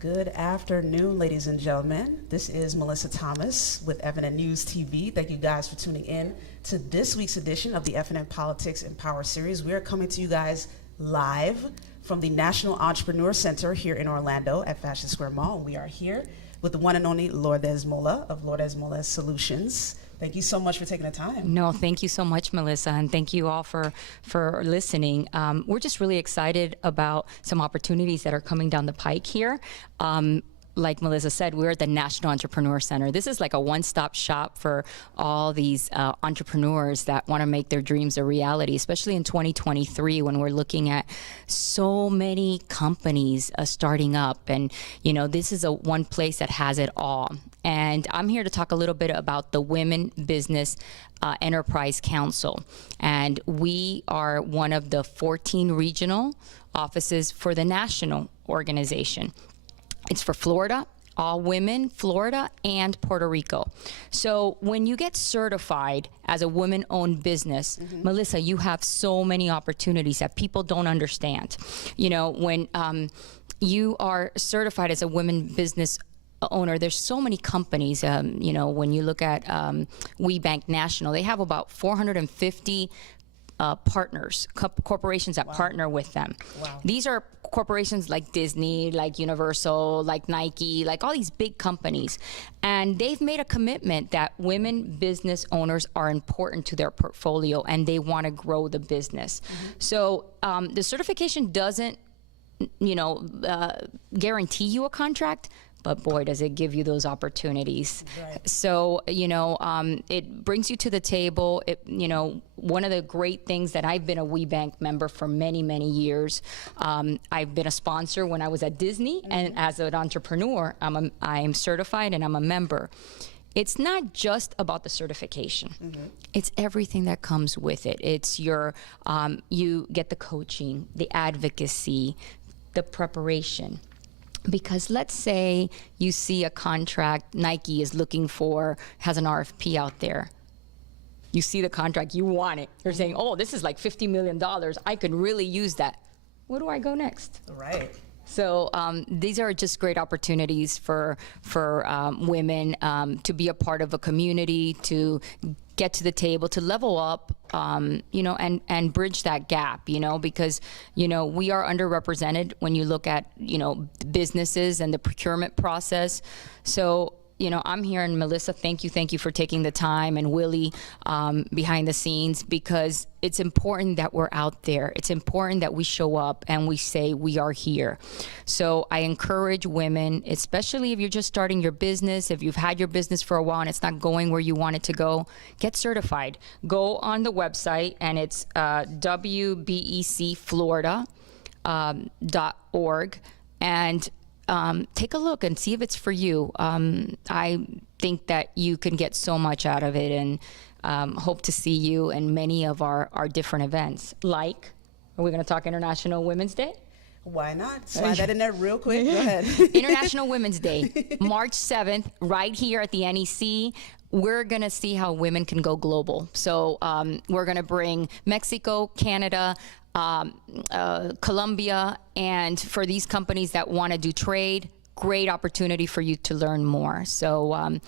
Good afternoon, ladies and gentlemen. This is Mellissa Thomas with FNN News TV. Thank you guys for tuning in to this week's edition of the FNN Politics and Power Series. We are coming to you guys live from the National Entrepreneur Center here in Orlando at Fashion Square Mall. We are here with the one and only Lourdes Mola of Lourdes Mola Solutions. Thank you so much for taking the time. No, thank you so much, Melissa, and thank you all for listening. We're just really excited about some opportunities that are coming down the pike here. Like Melissa said, we're at the National Entrepreneur Center. This is like a one-stop shop for all these entrepreneurs that want to make their dreams a reality, especially in 2023 when we're looking at so many companies starting up. And, you know, this is one place that has it all. And I'm here to talk a little bit about the Women Business Enterprise Council. And we are one of the 14 regional offices for the national organization. It's for Florida, all women, Florida, and Puerto Rico. So when you get certified as a women-owned business, Melissa, you have so many opportunities that people don't understand. You know, when you are certified as a women business owner, there's so many companies. You know, when you look at WeBank National, they have about 450 partners, corporations that partner with them. Wow. These are corporations like Disney, like Universal, like Nike, like all these big companies. And they've made a commitment that women business owners are important to their portfolio and they want to grow the business. So the certification doesn't, you know, guarantee you a contract, but boy, does it give you those opportunities. Right. So, you know, it brings you to the table. You know, one of the great things that I've been a WeBank member for many, many years. I've been a sponsor when I was at Disney, and as an entrepreneur, I am certified and I'm a member. It's not just about the certification. It's everything that comes with it. It's your, you get the coaching, the advocacy, the preparation. Because let's say you see a contract Nike is looking for, has an RFP out there. You see the contract, you want it. You're saying, oh, this is like $50 million. I could really use that. Where do I go next? Right. So these are just great opportunities for women to be a part of a community, to get to the table, to level up, you know, and bridge that gap, you know, because, you know, we are underrepresented when you look at, you know, businesses and the procurement process. So, you know, I'm here, and Melissa, thank you for taking the time, and Willie behind the scenes, because it's important that we're out there. It's important that we show up and we say we are here. So I encourage women, especially if you're just starting your business, if you've had your business for a while and it's not going where you want it to go, get certified. Go on the website, and it's wbecflorida.org, and take a look and see if it's for you. I think that you can get so much out of it, and hope to see you in many of our different events. Like, are we going to talk International Women's Day? Why not? Slide that in there real quick. Go ahead. International Women's Day, March 7th, right here at the NEC. We're going to see how women can go global. So we're going to bring Mexico, Canada, Colombia, and for these companies that want to do trade, great opportunity for you to learn more. So,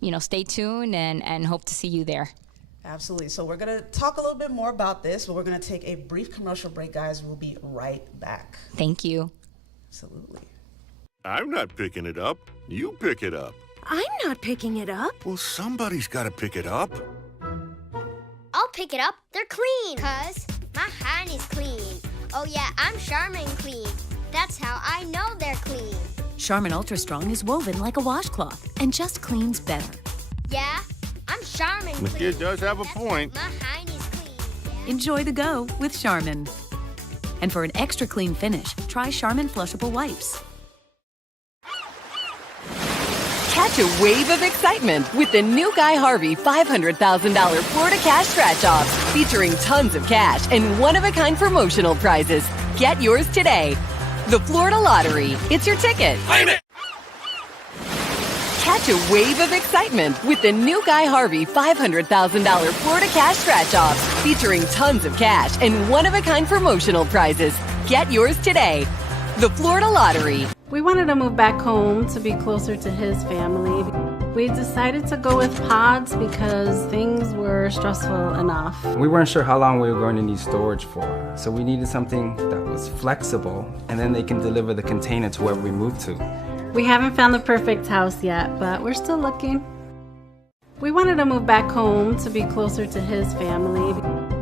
you know, stay tuned and hope to see you there. Absolutely. So we're going to talk a little bit more about this, but we're going to take a brief commercial break, guys. We'll be right back. Thank you. Absolutely. I'm not picking it up. You pick it up. I'm not picking it up. Well, somebody's got to pick it up. I'll pick it up. They're clean. 'Cause my hand is clean. Oh yeah, I'm Charmin Clean. That's how I know they're clean. Charmin Ultra Strong is woven like a washcloth and just cleans better. Yeah, I'm Charmin Clean. The kid does have a point. My hand is clean. Yeah. Enjoy the go with Charmin. And for an extra clean finish, try Charmin Flushable Wipes. Catch a wave of excitement with the new Guy Harvey $500,000 Florida Cash Scratch-Offs, featuring tons of cash and one-of-a-kind promotional prizes. Get yours today. The Florida Lottery. It's your ticket. Claim it! Catch a wave of excitement with the new Guy Harvey $500,000 Florida Cash Scratch-Offs, featuring tons of cash and one-of-a-kind promotional prizes. Get yours today. The Florida Lottery. We wanted to move back home to be closer to his family. We decided to go with pods because things were stressful enough. We weren't sure how long we were going to need storage for, so we needed something that was flexible, and then they can deliver the container to wherever we move to. We haven't found the perfect house yet, but we're still looking. We wanted to move back home to be closer to his family.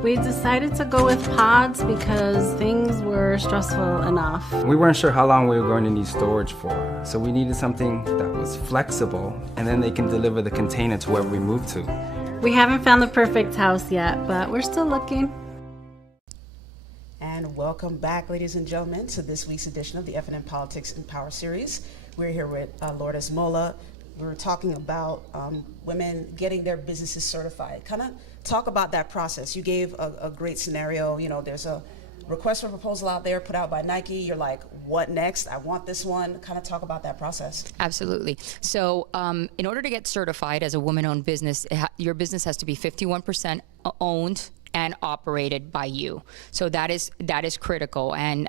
We decided to go with pods because things were stressful enough. We weren't sure how long we were going to need storage for, so we needed something that was flexible, and then they can deliver the container to wherever we move to. We haven't found the perfect house yet, but we're still looking. And welcome back, ladies and gentlemen, to this week's edition of the FNN Politics and Power Series. We're here with Lourdes Mola. We were talking about women getting their businesses certified. Kind of talk about that process. You gave a great scenario. You know, there's a request for proposal out there put out by Nike. You're like, what next? I want this one. Kind of talk about that process. Absolutely. So in order to get certified as a woman-owned business, your business has to be 51% owned and operated by you. So that is critical. And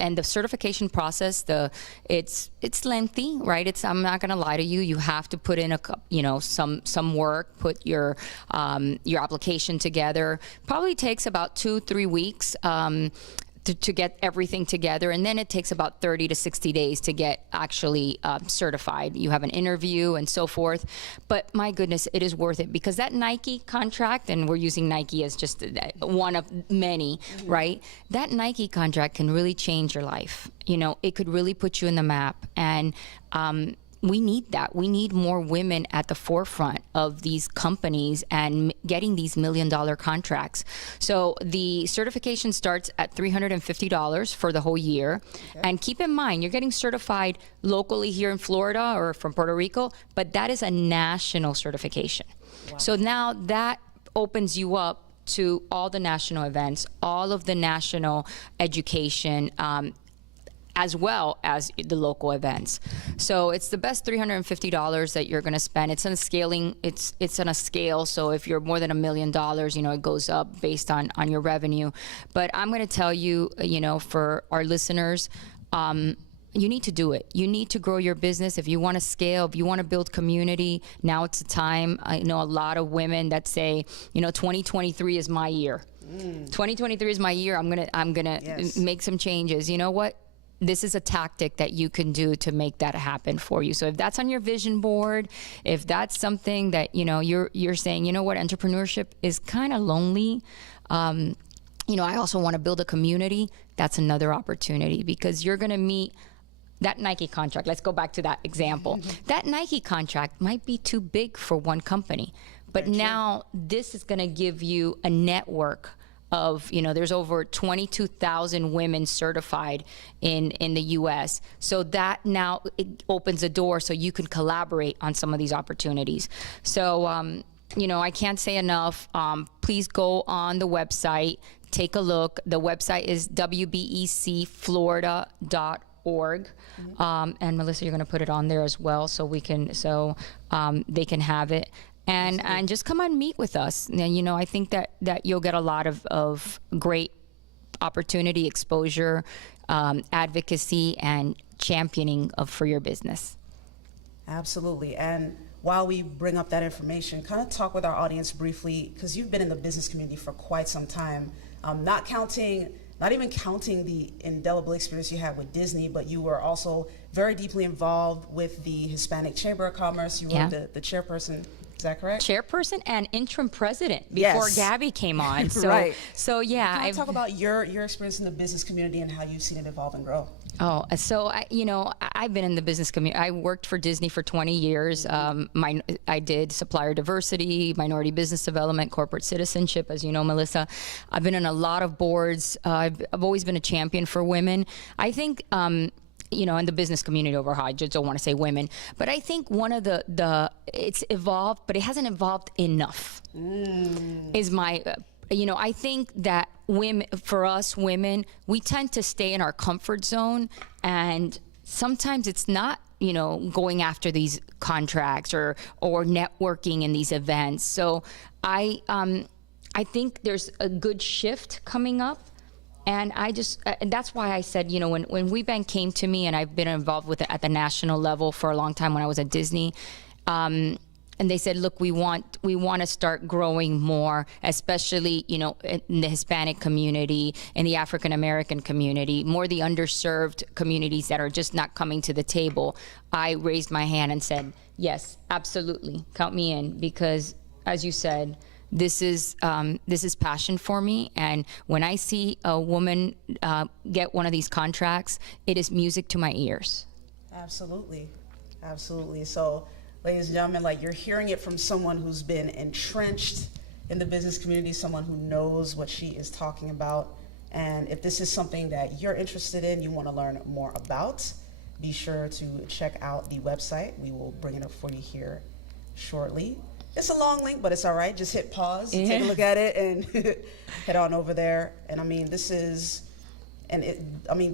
the certification process, it's lengthy, right? I'm not going to lie to you. You have to put in some work, put your application together. Probably takes about 2-3 weeks. To get everything together, and then it takes about 30 to 60 days to get actually certified. You have an interview and so forth, but my goodness, it is worth it, because that Nike contract, and we're using Nike as just one of many, right? That Nike contract can really change your life. You know, it could really put you in the map, and we need that. We need more women at the forefront of these companies and getting these $1 million contracts. So the certification starts at $350 for the whole year. Okay. And keep in mind, you're getting certified locally here in Florida or from Puerto Rico, but that is a national certification. Wow. So now that opens you up to all the national events, all of the national education, as well as the local events. So it's the best $350 that you're gonna spend. It's on a scaling, it's on a scale, so if you're more than $1 million, you know, it goes up based on your revenue. But I'm gonna tell you, you know, for our listeners, you need to do it. You need to grow your business. If you want to scale, if you want to build community, now it's the time. I know a lot of women that say, you know, 2023 is my year. 2023 is my year. I'm gonna yes. make some changes. You know what? This is a tactic that you can do to make that happen for you. So if that's on your vision board, if that's something that, you know, you're saying, you know what, entrepreneurship is kind of lonely. You know, I also want to build a community. That's another opportunity, because you're going to meet that Nike contract. Let's go back to that example. That Nike contract might be too big for one company, but now this is going to give you a network of, you know, there's over 22,000 women certified in the US. So that now it opens a door so you can collaborate on some of these opportunities. So, you know, I can't say enough. Please go on the website, take a look. The website is wbecflorida.org. And Mellissa, you're going to put it on there as well, so we can, they can have it. And just come and meet with us. And, you know, I think that you'll get a lot of great opportunity, exposure, advocacy, and championing for your business. Absolutely. And while we bring up that information, kind of talk with our audience briefly, because you've been in the business community for quite some time, not even counting the indelible experience you had with Disney, but you were also very deeply involved with the Hispanic Chamber of Commerce. You were the chairperson. Is that correct? Chairperson and interim president before Gabby came on. So, right. So yeah. Can you talk about your experience in the business community and how you've seen it evolve and grow? Oh, so I've been in the business community. I worked for Disney for 20 years. I did supplier diversity, minority business development, corporate citizenship, as you know, Mellissa. I've been on a lot of boards. I've always been a champion for women. I think, you know, in the business community overall, I just don't want to say women, but I think one of it's evolved, but it hasn't evolved enough, is my, you know, I think that for us women, we tend to stay in our comfort zone, and sometimes it's not, you know, going after these contracts or networking in these events. So I think there's a good shift coming up. And and that's why I said, you know, when WeBank came to me, and I've been involved with it at the national level for a long time when I was at Disney, and they said, look, we want to start growing more, especially, you know, in the Hispanic community, in the African American community, more the underserved communities that are just not coming to the table. I raised my hand and said, yes, absolutely, count me in, because as you said, this is passion for me, and when I see a woman get one of these contracts, it is music to my ears. Absolutely, absolutely. So, ladies and gentlemen, like, you're hearing it from someone who's been entrenched in the business community, someone who knows what she is talking about. And if this is something that you're interested in, you want to learn more about, be sure to check out the website. We will bring it up for you here shortly. It's a long link, but it's all right. Just hit pause, take a look at it, and head on over there. And I mean,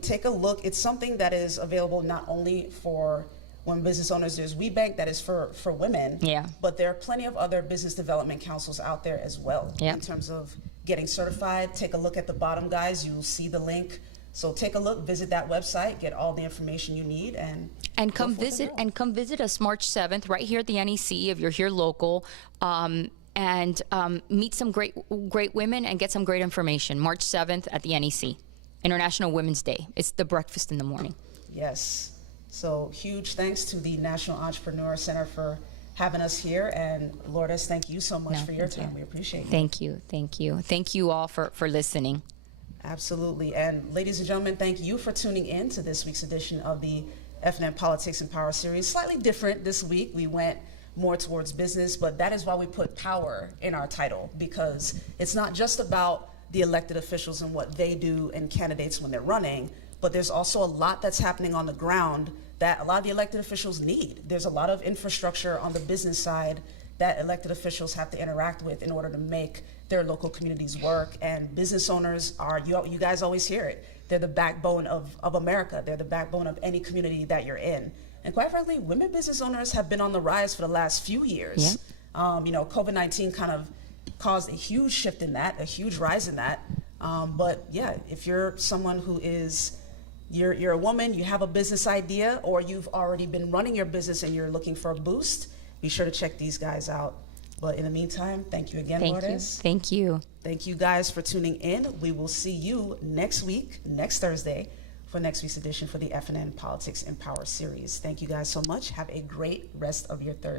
take a look. It's something that is available not only for women business owners. There's WeBank that is for women, but there are plenty of other business development councils out there as well. In terms of getting certified, take a look at the bottom, guys. You'll see the link. So take a look, visit that website, get all the information you need, and come visit us March 7th right here at the NEC if you're here local, and meet some great women and get some great information. March 7th at the NEC, International Women's Day. It's the breakfast in the morning. Yes. So huge thanks to the National Entrepreneur Center for having us here, and Lourdes, thank you so much for your time. We appreciate it. Thank you. Thank you all for listening. Absolutely. And ladies and gentlemen, thank you for tuning in to this week's edition of the FNN Politics and Power Series. Slightly different this week. We went more towards business, but that is why we put power in our title, because it's not just about the elected officials and what they do and candidates when they're running, but there's also a lot that's happening on the ground that a lot of the elected officials need. There's a lot of infrastructure on the business side that elected officials have to interact with in order to make their local communities work. And business owners are, you guys always hear it, they're the backbone of America. They're the backbone of any community that you're in. And quite frankly, women business owners have been on the rise for the last few years. You know, COVID-19 kind of caused a huge shift in that, a huge rise in that. But yeah, if you're someone who is, you're a woman, you have a business idea, or you've already been running your business and you're looking for a boost, be sure to check these guys out. But in the meantime, thank you again, Lourdes. Thank you. Thank you guys for tuning in. We will see you next week, next Thursday, for next week's edition for the FNN Politics and Power Series. Thank you guys so much. Have a great rest of your Thursday.